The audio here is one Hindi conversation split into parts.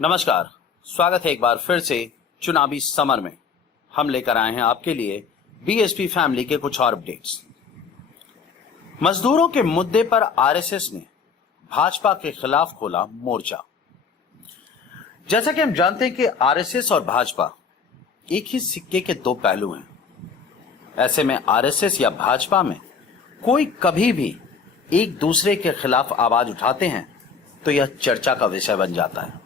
नमस्कार, स्वागत है एक बार फिर से चुनावी समर में। हम लेकर आए हैं आपके लिए बीएसपी फैमिली के कुछ और अपडेट्स। मजदूरों के मुद्दे पर आरएसएस ने भाजपा के खिलाफ खोला मोर्चा। जैसा कि हम जानते हैं कि आरएसएस और भाजपा एक ही सिक्के के दो पहलू हैं। ऐसे में आरएसएस या भाजपा में कोई कभी भी एक दूसरे के खिलाफ आवाज उठाते हैं तो यह चर्चा का विषय बन जाता है।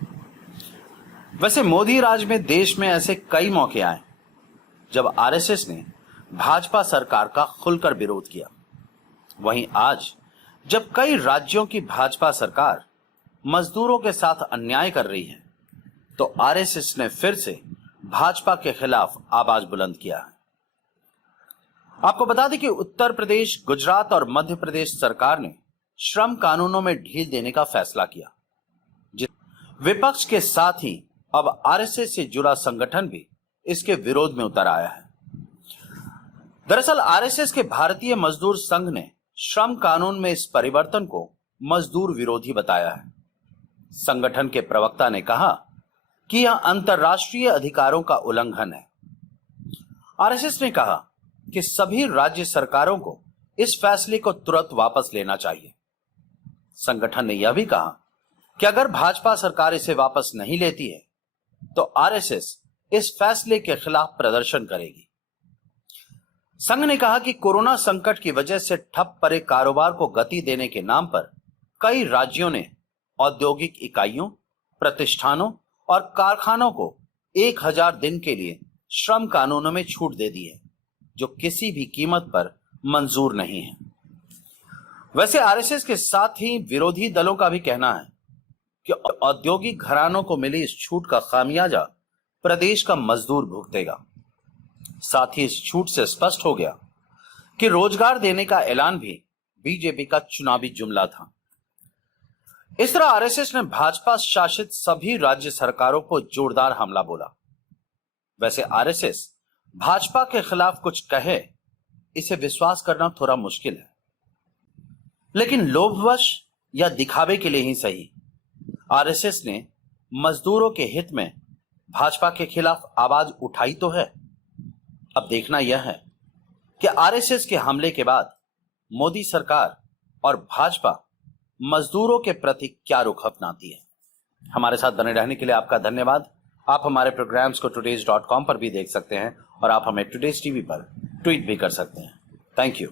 वैसे मोदी राज में देश में ऐसे कई मौके आए जब आरएसएस ने भाजपा सरकार का खुलकर विरोध किया। वहीं आज जब कई राज्यों की भाजपा सरकार मजदूरों के साथ अन्याय कर रही है तो आरएसएस ने फिर से भाजपा के खिलाफ आवाज बुलंद किया है। आपको बता दें कि उत्तर प्रदेश, गुजरात और मध्य प्रदेश सरकार ने श्रम कानूनों में ढील देने का फैसला किया। विपक्ष के साथ ही अब आरएसएस से जुड़ा संगठन भी इसके विरोध में उतर आया है। दरअसल आरएसएस के भारतीय मजदूर संघ ने श्रम कानून में इस परिवर्तन को मजदूर विरोधी बताया है। संगठन के प्रवक्ता ने कहा कि यह अंतर्राष्ट्रीय अधिकारों का उल्लंघन है। आरएसएस ने कहा कि सभी राज्य सरकारों को इस फैसले को तुरंत वापस लेना चाहिए। संगठन ने यह भी कहा कि अगर भाजपा सरकार इसे वापस नहीं लेती है तो आरएसएस इस फैसले के खिलाफ प्रदर्शन करेगी। संघ ने कहा कि कोरोना संकट की वजह से ठप पड़े कारोबार को गति देने के नाम पर कई राज्यों ने औद्योगिक इकाइयों, प्रतिष्ठानों और कारखानों को 1000 दिन के लिए श्रम कानूनों में छूट दे दी है, जो किसी भी कीमत पर मंजूर नहीं है। वैसे आरएसएस के साथ ही विरोधी दलों का भी कहना है कि औद्योगिक घरानों को मिली इस छूट का खामियाजा प्रदेश का मजदूर भुगतेगा। साथ ही इस छूट से स्पष्ट हो गया कि रोजगार देने का ऐलान भी बीजेपी का चुनावी जुमला था। इस तरह आरएसएस ने भाजपा शासित सभी राज्य सरकारों को जोरदार हमला बोला। वैसे आरएसएस भाजपा के खिलाफ कुछ कहे, इसे विश्वास करना थोड़ा मुश्किल है, लेकिन लोभवश या दिखावे के लिए ही सही आरएसएस ने मजदूरों के हित में भाजपा के खिलाफ आवाज उठाई तो है। अब देखना यह है कि आरएसएस के हमले के बाद मोदी सरकार और भाजपा मजदूरों के प्रति क्या रुख अपनाती है। हमारे साथ बने रहने के लिए आपका धन्यवाद। आप हमारे प्रोग्राम्स को today's.com पर भी देख सकते हैं और आप हमें टुडेज टीवी पर ट्वीट भी कर सकते हैं। Thank you.